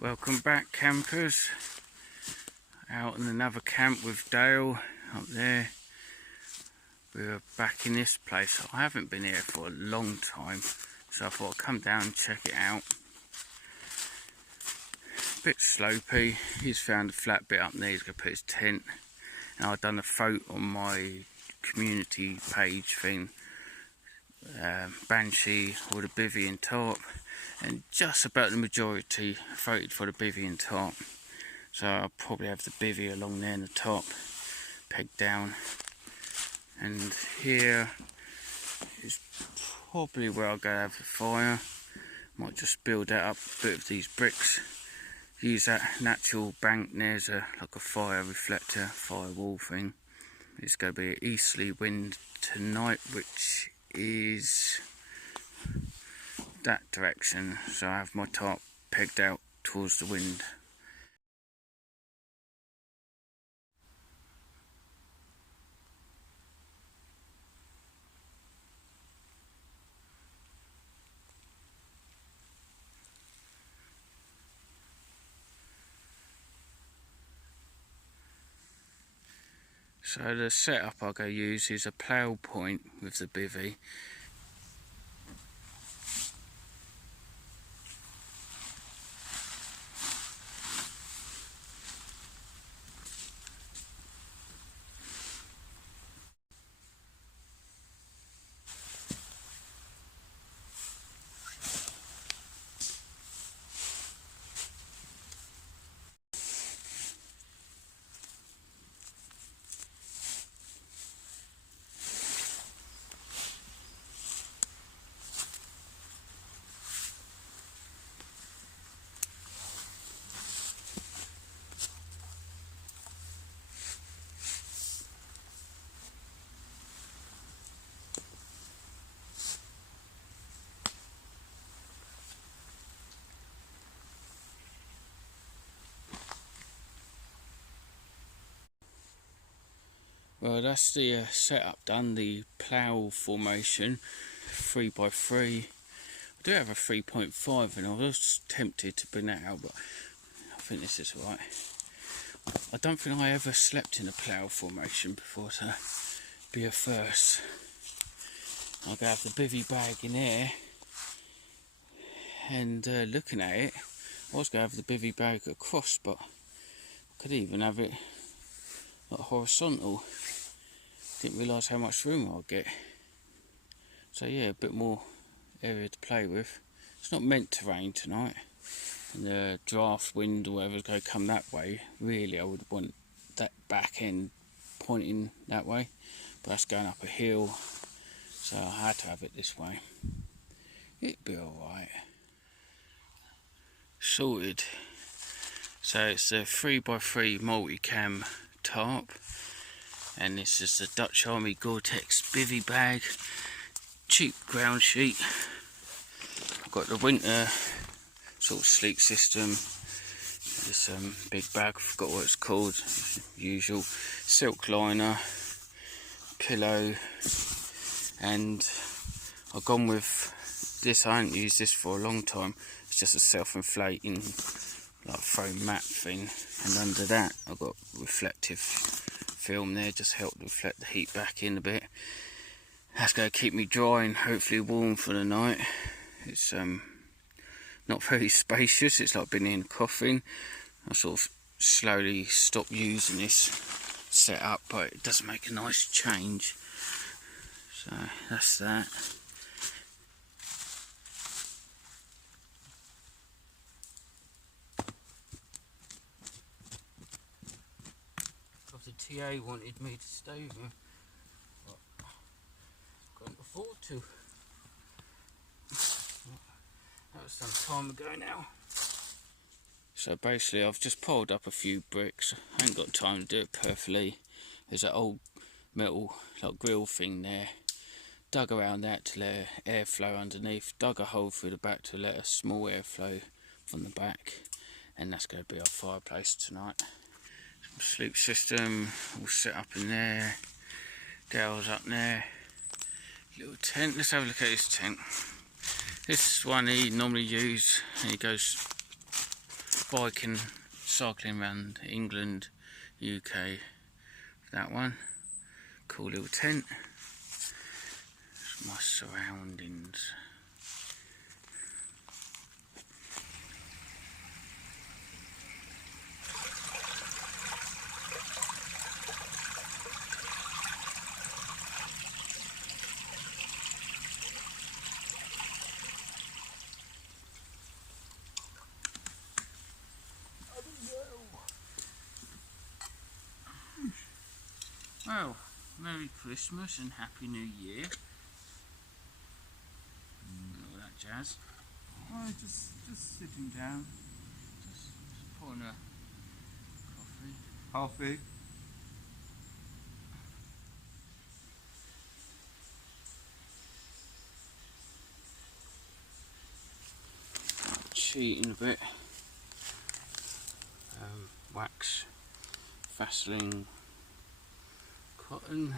Welcome back, campers. Out in another camp with Dale up there. We're back in this place. I haven't been here for a long time, so I thought I'd come down and check it out. A bit slopey. He's found a flat bit up there. He's going to put his tent. And I've done a photo on my community page thing. Banshee or the bivvy and tarp, and just about the majority voted for the bivvy and tarp, so I'll probably have the bivvy along there and the tarp pegged down. And here is probably where I'll go have the fire. Might just build that up a bit of these bricks, use that natural bank. There's like a fire reflector, firewall thing. It's going to be an easterly wind tonight, which is that direction, so I have my tarp pegged out towards the wind. So the setup I'm going to use is a plough point with the bivvy. Well, that's the setup done, the plough formation, 3x3. I do have a 3.5 and I was tempted to bring that out, but I think this is right. I don't think I ever slept in a plough formation before, so be a first. I'll go have the bivvy bag in there, and looking at it, I was going to have the bivvy bag across, but I could even have it like horizontal. Didn't realise how much room I'll get. So yeah, a bit more area to play with. It's not meant to rain tonight, and the draft wind or whatever's going to come that way, really I would want that back end pointing that way, but that's going up a hill, so I had to have it this way. It'd be alright. Sorted. So it's a 3x3 multi-cam tarp, and this is the Dutch Army Gore-Tex bivvy bag, cheap ground sheet. I've got the winter sort of sleep system, this big bag, I forgot what it's called, usual, silk liner, pillow, and I've gone with this. I haven't used this for a long time. It's just a self-inflating like foam mat thing, and under that I've got reflective film there, just help reflect the heat back in a bit. That's going to keep me dry and hopefully warm for the night. It's not very spacious, it's like being in a coffin. I sort of slowly stopped using this setup, but it does make a nice change. So that's that. The TA wanted me to stay here, but I couldn't afford to. That was some time ago now. So basically I've just piled up a few bricks. I ain't got time to do it perfectly. There's that old metal like grill thing there. Dug around that to let airflow underneath. Dug a hole through the back to let a small airflow from the back. And that's going to be our fireplace tonight. Sleep system all set up in there. Dale's up there. Little tent. Let's have a look at his tent. This one he normally uses, and he goes biking, cycling around England, UK. That one, cool little tent. My surroundings. Well, Merry Christmas and Happy New Year. And all that jazz. Oh, just sitting down, just pouring a coffee. Cheating a bit. Wax, Vaseline, cotton.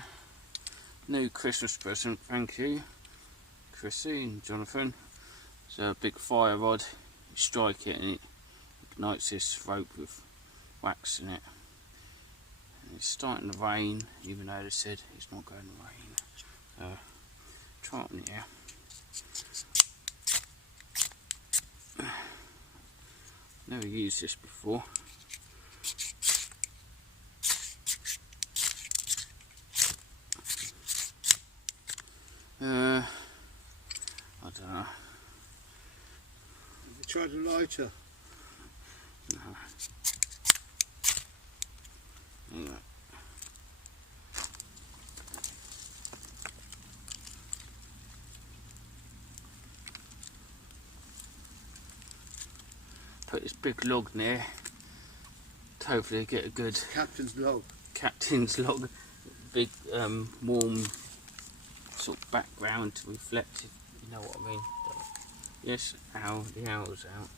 New Christmas present, thank you, Chrissy and Jonathan. It's a big fire rod. You strike it and it ignites this rope with wax in it. And it's starting to rain, even though they said it's not going to rain. So try it on here. Never used this before. I don't know. Have you tried a lighter? No. Anyway. Put this big log in there. Hopefully get a good Captain's log. Captain's log. Big warm sort of background to reflect, if you know what I mean. Yes, owl, the owl's out.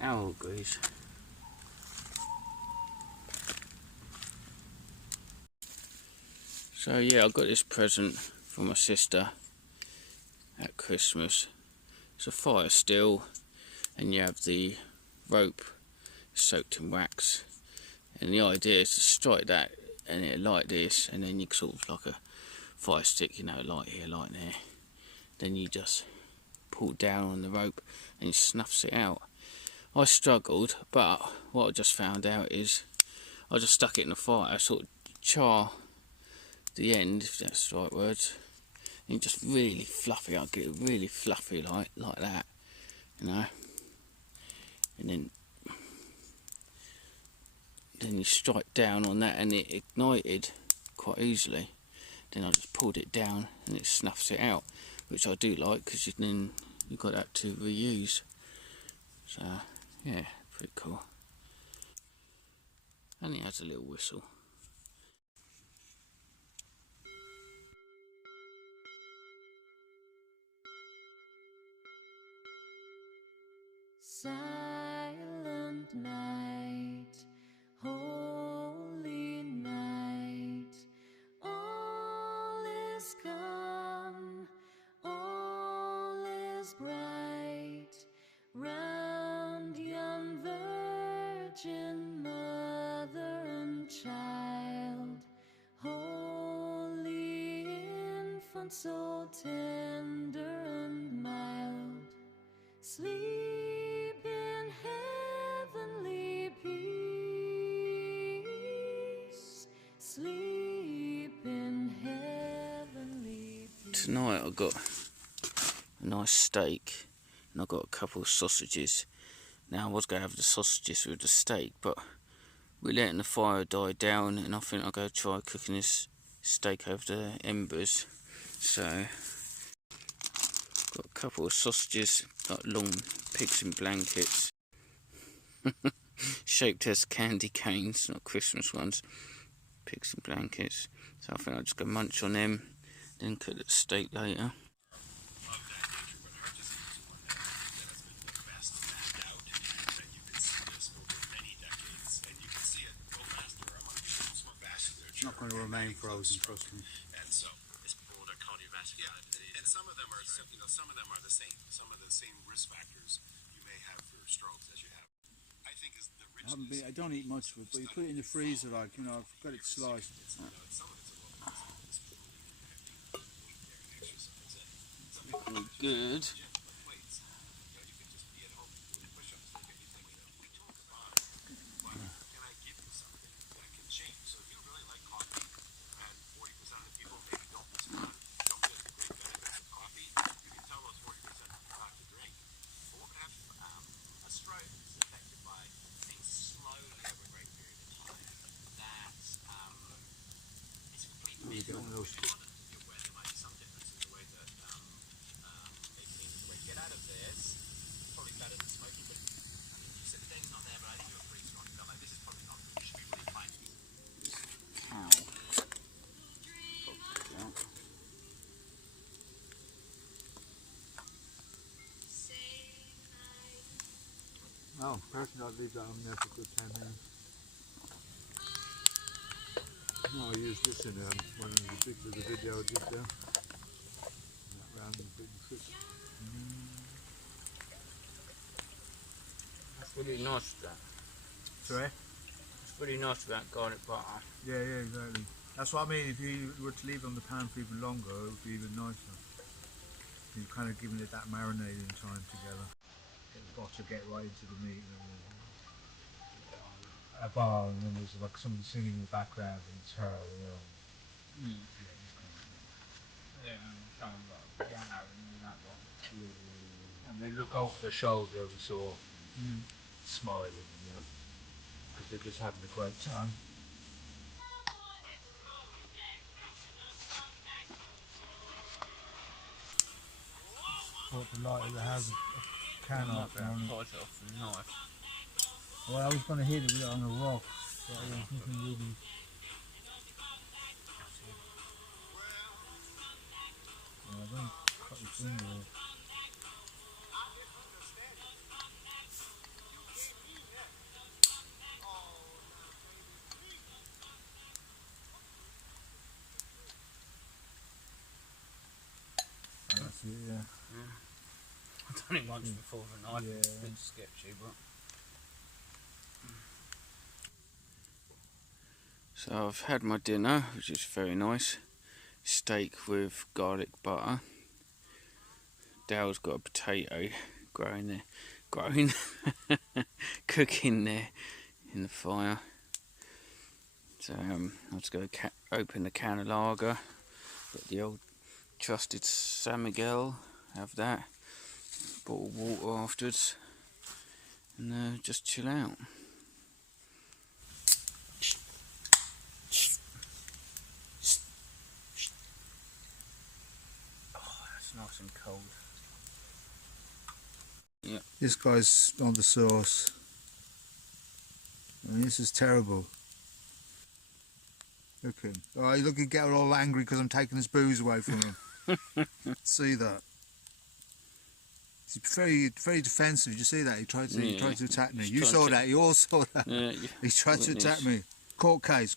Owl agrees. So yeah, I got this present from my sister at Christmas. It's a fire still, and you have the rope soaked in wax, and the idea is to strike that and it like this, and then you sort of like a fire stick, you know, light here, light there. Then you just pull down on the rope and it snuffs it out. I struggled, but what I just found out is I just stuck it in the fire, sort of char the end, if that's the right words, and just really fluffy. I get it really fluffy like that, you know, and then you strike down on that and it ignited quite easily. Then I just pulled it down and it snuffs it out, which I do like, because then you've got that to reuse. So yeah, pretty cool. And it has a little whistle. Silent night, holy night, all is calm, all is bright, round yon virgin mother and child, holy infant, so tender and mild, sleep in heavenly peace, sleep in heavenly peace. Tonight I got a nice steak and I got a couple of sausages. Now I was going to have the sausages with the steak, but we're letting the fire die down, and I think I'll go try cooking this steak over the embers. So got a couple of sausages, like long pigs in blankets, shaped as candy canes, not Christmas ones. Pigs in blankets. So I think I'll just go munch on them, then cook the steak later. It's not going to remain frozen, trust me. And so it's broader cardiovascular disease. And some of them are, some of them are the same. Some of the same risk factors you may have for strokes as you have. I think is the I haven't been, I don't eat much of it, but you put it in the freezer, like, you know, I've got it sliced. Looking good. can I give you something that can change? So if you really like coffee, and 40% of the people maybe don't respond, don't get the great benefits of coffee, you can tell those 40% not to drink. But what would happen? A stroke is affected by things slowly over a great period of time. That it's completely You get one of those. where there might be some difference in the way that maybe things the way to get out of this. Probably better than smoking, but I mean, you said the date's not there, but I think you're pretty strong. You felt like this is probably not. You should be really fine. No, personally I'd leave that on there for a good 10 minutes. No, I used this in one of the bits of the video I did there. That round and big trick. That's really nice, that. Sorry? It's really nice with that garlic butter. Yeah, exactly. That's what I mean, if you were to leave it on the pan for even longer, it would be even nicer. You're kind of giving it that marinating time together. Get the butter, get right into the meat. A bar, and then there's like somebody singing in the background, and it's her, you know. And they look over their shoulder every so often, smiling, you know, because they're just having a great time. Thought the lighter has a can off on it. Off the knife. Well, I was going to hit it with it on a rock, but I was thinking really. Yeah, don't cut your finger off. That's it, yeah. I've done it once before with a knife. Yeah. It's a bit sketchy, but. So I've had my dinner, which is very nice. Steak with garlic butter. Dale's got a potato cooking there in the fire. So I'll just go open the can of lager. Got the old trusted San Miguel. Have that. Bottle of water afterwards, and just chill out. Oh, that's nice and cold. Yeah. This guy's on the sauce. I mean, this is terrible. Look at him. Oh, look, he get all angry because I'm taking his booze away from him. See that? He's very defensive. Did you see that? He tried to attack me. You saw that. You all saw that. Yeah, he tried to attack me. Court case.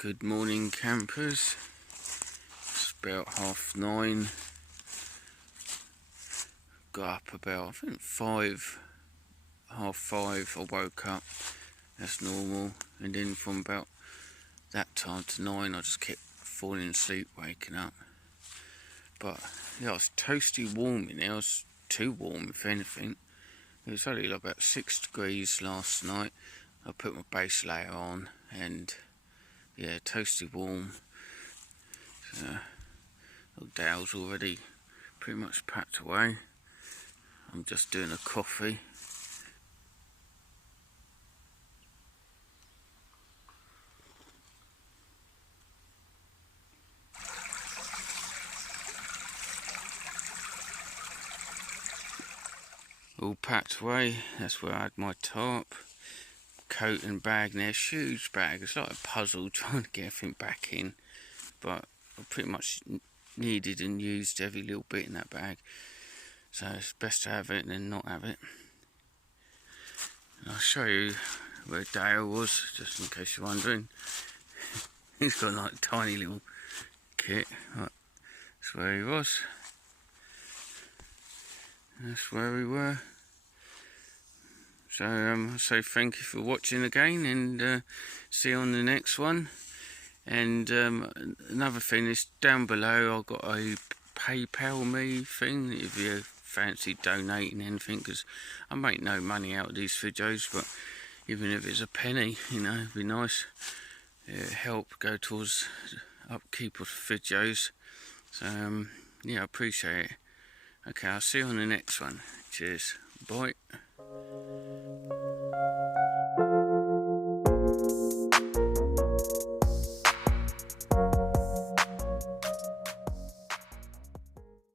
Good morning, campers. It's about 9:30. Got up about, I think, 5, 5:30. I woke up. That's normal. And then from about that time to 9, I just kept falling asleep, waking up. But yeah, I was toasty warm in there. I was too warm, if anything. It was only like about 6 degrees last night. I put my base layer on, and yeah, toasty warm. So, Dale's already pretty much packed away. I'm just doing a coffee. All packed away. That's where I had my tarp. coat and bag in there. Huge bag. It's like a puzzle trying to get everything back in, but I pretty much needed and used every little bit in that bag, so it's best to have it than not have it. And I'll show you where Dale was, just in case you're wondering. He's got like a tiny little kit. Right. That's where he was. That's where we were. So I say thank you for watching again, and see you on the next one. And another thing is, down below I've got a PayPal me thing if you fancy donating anything, because I make no money out of these videos, but even if it's a penny, you know, it'd be nice. It'd help go towards upkeep of videos. So yeah, I appreciate it. Okay, I'll see you on the next one. Cheers. Bye.